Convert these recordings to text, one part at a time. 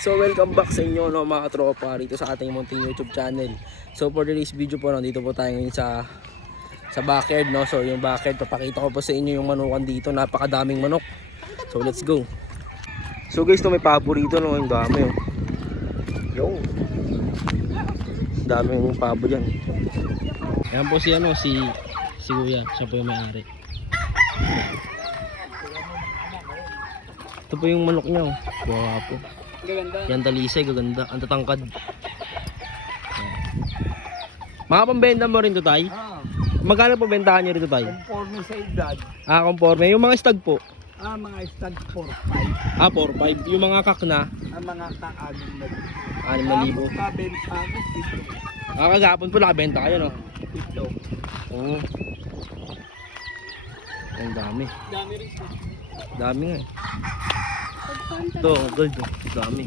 So welcome back sa inyo no, mga tropa rito sa ating munting YouTube channel. So for today's video po, nandito po tayo ngayon sa backyard no. So yung backyard, papakita ko po sa inyo yung manukan dito. Napakadaming manok. So let's go. So guys, to may paborito no, yung dami oh. Yung dami yung pabo diyan. Yan po si ano, si Kuya, siya po yung may-ari. Ito po yung manok niya oh. Gwapo. Gaganda. Yan talisay, gaganda. Ang tatangkad. Mga pambenta mo rin to, Tay? Magkano po bentahan nyo rito, Tay? Conforme sa edad. Conforme. Yung mga stag po? Mga stud 4-5. 4-5. Yung mga kakna? Ang mga ka-anim na dito. 6,000. Kabenta ako dito. Kagapon po nakabenta kayo, no? Dito. Oo. Ang dami. Dami rin ito. Dami nga eh. Ito, gold. Dami.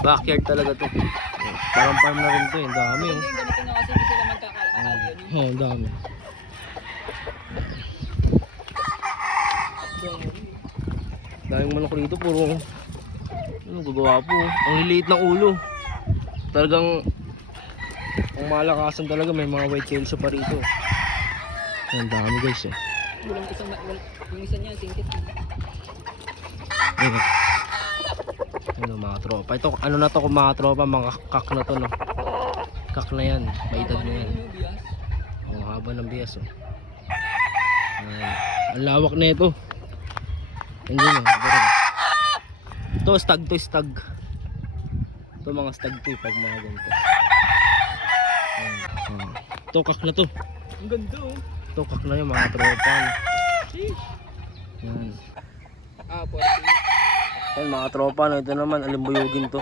Backyard talaga to. Parang farm na rin to eh. Ang dami oh. Ganito na kasi hindi sila magkakalakal. Oo, ang dami. Daming manok rito, puro ano gagawa po. Ang liliit ng ulo. Talagang ang malakasan talaga, may mga white tails pa rito. Ang dami guys eh. Yung isa niya, singkit. Ayun. Ano mga tropa. Ito, ano na to kung mga tropa, mga kak na to no. Kak na yan, may edad na yan. Ang haba ng bias oh. Ang lawak na ito. Hindi no. Ito stag to stag. Ito mga stag to pag mga ganito. Ito kak na to. Ang ganda oh. Ito kak na yung mga tropa. Yan. 40. Yan mga tropa no. Ito naman alimbuyugin to.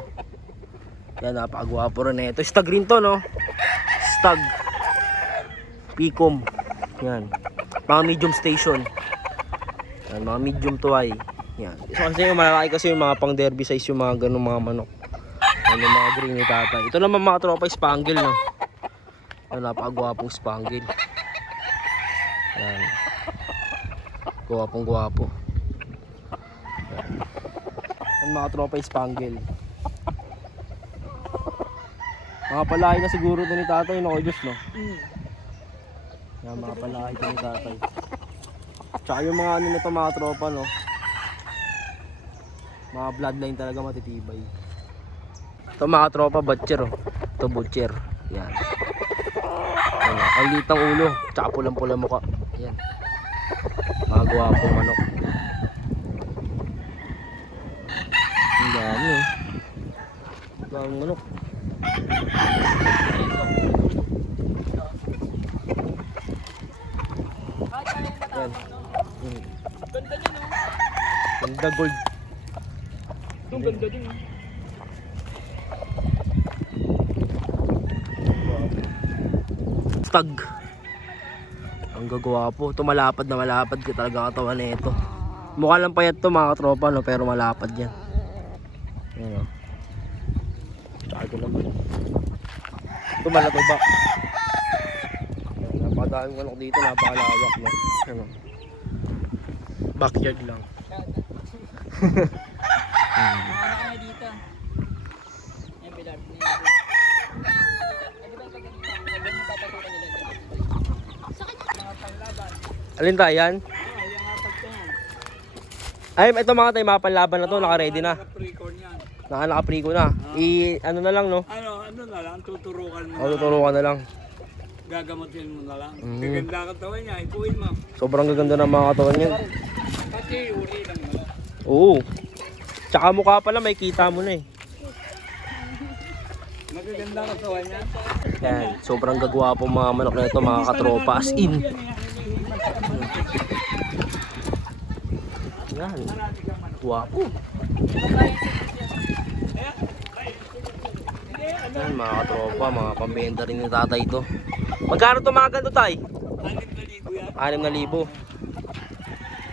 Yan napakagwapo rin eh. Ito stag rin to no. Stag Picom. Yan. Mga medium station. Yan, mga medium tuway. Yan. So kasi yung malaki kasi yung mga pang derby size yung mga ganung mga manok. Yan yung mga green ni tatay. Ito naman mga tropa spangle no. Yan napakagwapong spangle. Yan. Gwapong gwapo. Yan. Yan mga tropa spangle. Mga palahi na siguro ito ni tatay no, Diyos no. Yan mga palahi ito ni tatay. Tsaka yung mga ano nito mga tropa no. Mga bloodline talaga matitibay. Ito mga tropa butcher oh. Ito butcher. Yan. Yan. Ang liit ng ulo. Tsaka pulang-pula mukha. Yan. Mga gwapong manok. Ang dami oh. Ang dami manok. Yan. Ganda niya no. Ganda gold. Ang ganda din no. Stag. Ang gagwapo. Ito malapad na malapad ka talaga katawan na ito. Mukha lang payat to mga tropa no, pero malapad yan. Ayan o. Tsaka ito naman. Ito malato ba? Napakadaming manok dito, napakalawak no. Ayan o. Backyard lang. Ano kaya dito? Yan, bilar. Alin tayo yan? Yung apat yan. Ay, ito mga tayo mapanlaban na to, naka-ready na. Naka-pre-corn yan. Naka-priko na. Ano na lang no? Ano na lang, tuturukan mo. Tuturukan na lang. Gagamutin mo na lang. Gaganda ka tawa niya, ipuin mo. Sobrang gaganda ng mga katawan niya. Kasi uri lang mo. Oo. Tsaka mukha pala may kita mo na eh. Magaganda ka tawa niya. Yan, sobrang gagwapo mga manok na ito mga katropa as in. Yan. Gwapo. Yan mga katropa, mga pambenta rin ni tatay ito. Magkano ito mga ganito tay? 6,000 yan. 6,000.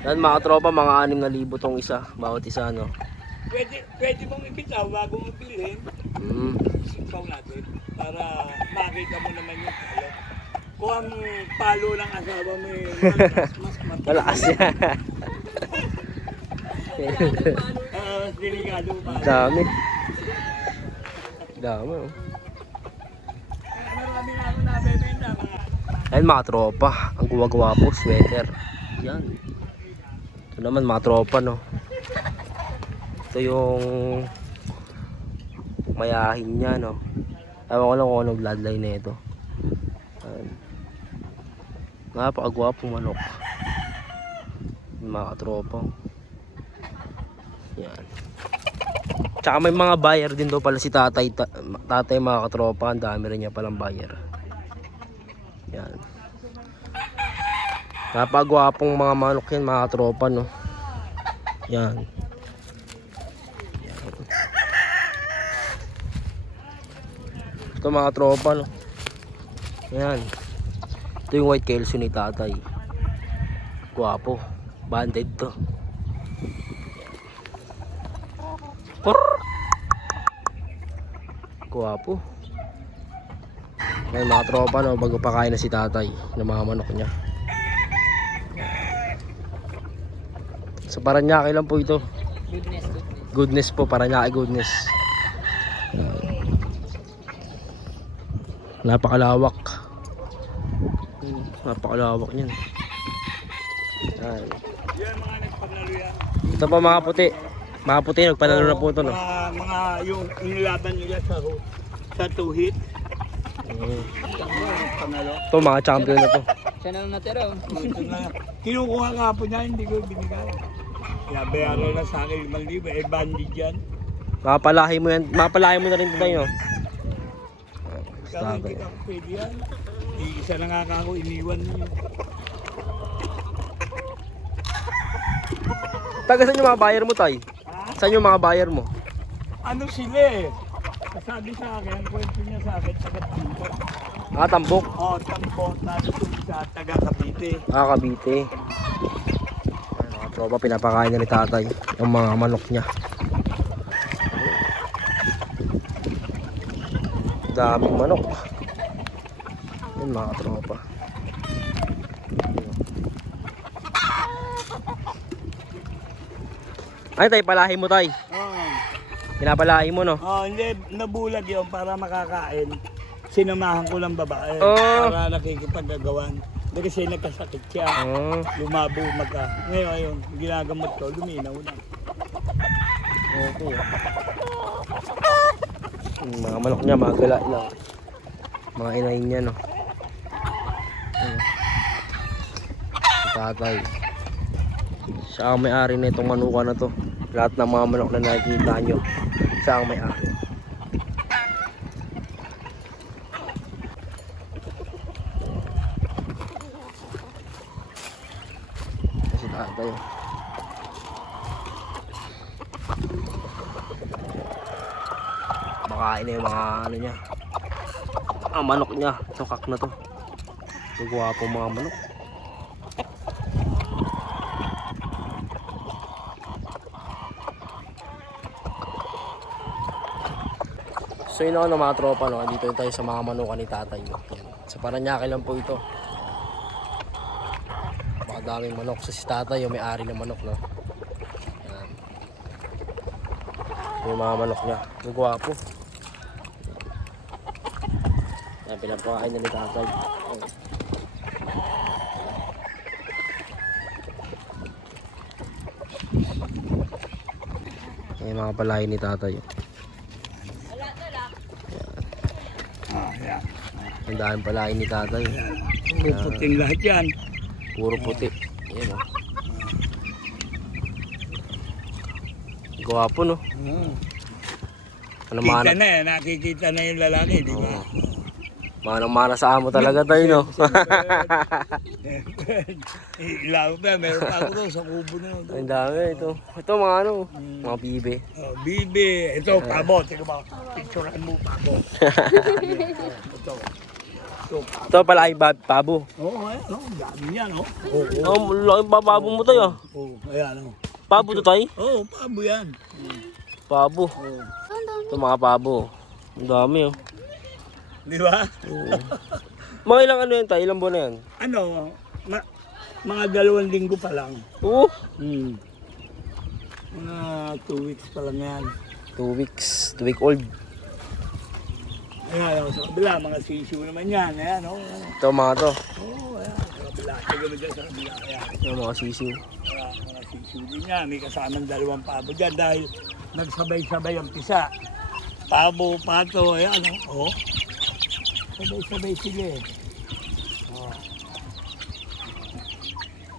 Yan mga tropa, mga 6,000 tong isa. Bawat isa no. Pwede mong ibitaw bago mo bilhin. Simpaw natin para makita mo naman yung palo. Kung ang palo ng asawa mo mas Malakas yan. delikado pa. Dami. Dami oh. Marami na ako nabebenta mga. Ayan mga tropa, ang guwa-gawa po, sweater. Yan. Ito naman mga tropa no. Ito yung mayahin niya no. Ewan ko lang kung anong bloodline na ito. Ayan. Napakagwapong manok. Mga tropa. Yan. Tsaka may mga buyer din daw pala si tatay. Tatay mga katropa, ang dami rin niya palang buyer. Yan. Napagwapong mga manok yan mga katropa no. Yan. Yan. Ito mga tropa no. Yan. Ito yung white kelso ni tatay. Gwapo. Banded to. Gwapo. May mga tropa no, bago pakain na si tatay ng mga manok niya. Sa Paranaque lang po ito. Goodness po, Paranaque goodness. Napakalawak. Napakalawak niyan. Yan. Yan mga nagpanalo yan. Ito pa mga puti. Mga puti, nagpanalo na po ito no. Mga yung inilaban nila sa two-hit. Panalo. Ito mga champion na to. Siya na lang natira. Kinukuha ka po niya, hindi ko binigay. Kaya bayaran na sa akin 5,000, eh bandit yan. Mapalahi mo yan. Mapalahi mo na rin tayo. Kaya hindi ka pwede yan. Isa na nga ako iniwan niyo. Taga saan yung mga buyer mo tay? Ha? Saan yung mga buyer mo? Ano sila eh? Sabi sa akin, kwento niya sa akin, taga-Tampo. Ah, Tambok. Oo, Tampo, tapos sa taga-Cavite. Ah, Cavite. Ay, mga tropa, pinapakain na ni tatay yung mga manok niya. Daming manok. Yun mga tropa. Ay tay, palahi mo tay. Oo. Pinapalahi mo no? Hindi, nabulag yun para makakain. Sinamahan ko lang babae Oh. para nakikipagagawan. Kasi nagkasakit siya. Oh. Lumabo magka. Ngayon, ayun, ginagamot ko, luminaw na. Okay. Yung mga manok niya, mga gala lang. Mga inahin niya, no? Ayun. Si tatay. Siya ang may-ari na itong manuka na to. Lahat ng mga manok na nakikita nyo, siya ang may-ari. Si tatay. Makain na yung mga ano niya, manok niya. Sukak na to. Gwapo mga manok. So yun ako ng mga tropa no, dito tayo sa mga manuka ni tatay no. Yan. Sa Paranaque lang po ito. Baka daming manok sa si tatay yung may-ari ng manok no. Yan. Yung mga manok niya, gwapo. Yan, pinapakain na ni tatay. Yan. Yan yung mga palahin ni tatay. Yan. Ang daming palahin ni tatay. Puputing lahat yan. Puro puti. Yan o. Gwapo no. Ano Kita mana? na yan, nakikita na yung lalaki, di ba? Manang-mana sa amo talaga tayo no. Ilaw pa, meron pa ako doon sa kubo na yun. Ang dami ito. Ito mga ano, mga bibe. Bibi, ito, pabo. Tingnan mo, picturean mo, pabo. Ito. Ito pala ay pabo. Oo, ayan, oh, dami yan, oh. Oh, laking pabo mo tayo. Oo, ayan, oh. Pabo to tayo? Oo, pabo yan. Pabo. Oo. Ito mga pabo. Ang dami oh. Di ba? Mga ilang ano yan tayo? Ilang buwan na yan? Ano, mga 2 linggo pa lang. Oo. Mga 2 weeks pa lang yan. 2 weeks. 2 week old. Ayan, sa kabila, mga sisiw naman yan. Ayan, oh. Ito mga to. Oh, ayan, sa kabila. Siguro dyan sa kabila. Ayan. Yung mga sisiw. Ayan, mga sisiw din yan. May kasamang 2 pabo dyan dahil nagsabay-sabay ang pisa. Pabo, pato, ayan, oh. Sabay-sabay sila eh.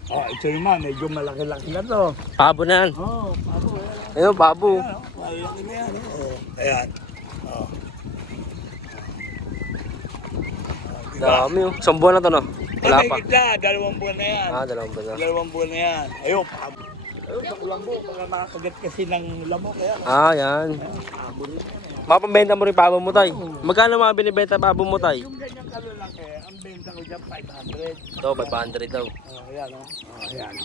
Oh, ito naman, medyo malaki-laki na to. Pabo na yan. Oh, pabo, ayan. Ayun, pabo. Ayan, oh. Malaki na yan, oh. Ayan. Oh. Dami oh. Isang buwan na to no? Wala pa. Na, 2 buwan na yan. 2 buwan na. 2 buwan na yan. Ayun, pabo. Ayun, sa kulambo, baka makakagat kasi ng lamok. Ayan, Yan. pabo rin yan. Mapambenta mo rin pabo mo tay. Magkano mga binibenta pabo mo tay? Yung ganyang kalalaki, ang benta ko dyan 500. Ito, 500 daw. Oh, ayan, oh. Oh, ayan.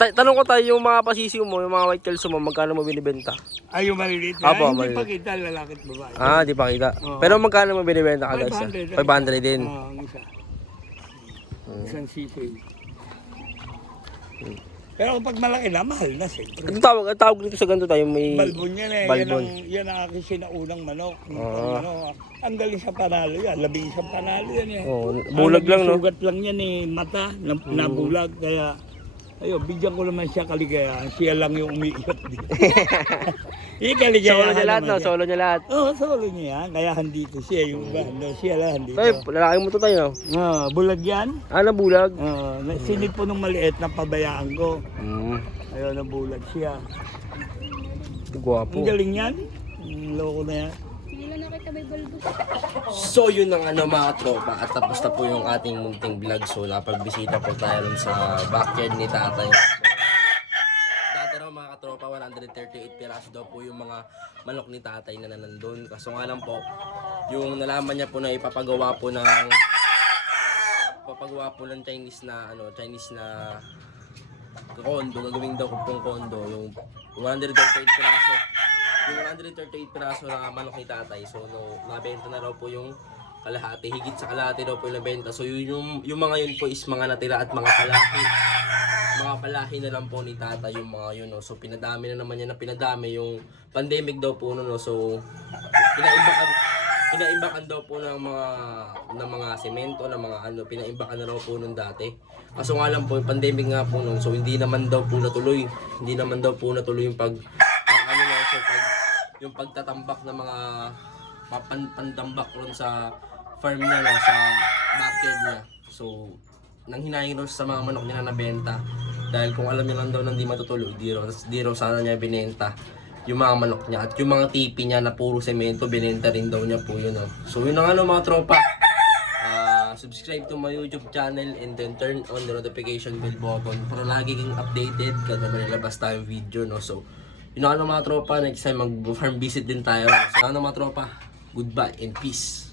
Tanong ko tayo yung mga pasisiw mo, yung mga white kelso mo, magkano mo binibenta? Ay, yung maliliit na. Apo, Hindi maliliit. pa kita, lalaki at babae. Di pa kita. Oo. Pero magkano mo binibenta ka guys? 500. 500 din. Oo, ang isa. Isang sisig. Pero kapag malaki na, mahal na siyempre. Ang tawag dito sa ganito tayo may... Balbon yan eh. Balbon. Yan ang aking sinaunang manok. Ah. Ang galing sa panalo yan. 11 panalo yan eh. Bulag lang no? Sugat lang yan eh. Mata, nabulag. Kaya, ayun, bigyan ko naman siya kaligayahan. Siya lang yung umiikot dito. Solo niya lahat no? Solo niya lahat. Oo, solo niya yan. Kaya handito siya yung bando. Siya lang handito. Tay, lalaki mo to tayo no? Bulag yan. Nabulag? Sinip po nung maliit na pabayaan ko. Ayun, nabulag siya. Gwapo. Ang galing yan. Loko na yan. So yun ang mga tropa at tapos na po yung ating munting vlog. So napagbisita po tayo rin sa backyard ni tatay. Dati raw mga katropa 138 piraso daw po yung mga manok ni tatay na nandun. Kaso nga lang po yung nalaman niya po na ipapagawa po ng Chinese na kondo, gagawin daw pong kondo yung 138 piraso. Yung 138 piraso na manok ni tatay. So nabenta na raw po yung kalahati. Higit sa kalahati daw po yung nabenta. So yung mga yun po is mga natira at mga palahi. Mga palahi na lang po ni tatay yung mga yun. No? So pinadami na naman niya na pinadami yung pandemic daw po no. So pinaimbakan daw po ng mga semento, ng mga pinaimbakan na raw po nung dati. Kaso nga lang po, yung pandemic nga po nung, so hindi naman daw po natuloy. Hindi naman daw po natuloy yung yung pagtatambak ng mga pandambak ron sa farm niya, no, sa backyard niya. So, nang hinahin raw sa mga manok niya na nabenta. Dahil kung alam niya lang daw na hindi matutuloy, di raw sana niya binenta yung mga manok niya. At yung mga tipi niya na puro semento, binenta rin daw niya po yun. No? So, yun ang mga tropa. Subscribe to my YouTube channel and then turn on the notification bell button para lagi kang updated kada may nilabas tayong video, no? So, yun ang mga tropa, next time mag-farm visit din tayo. So, mga tropa, goodbye and peace.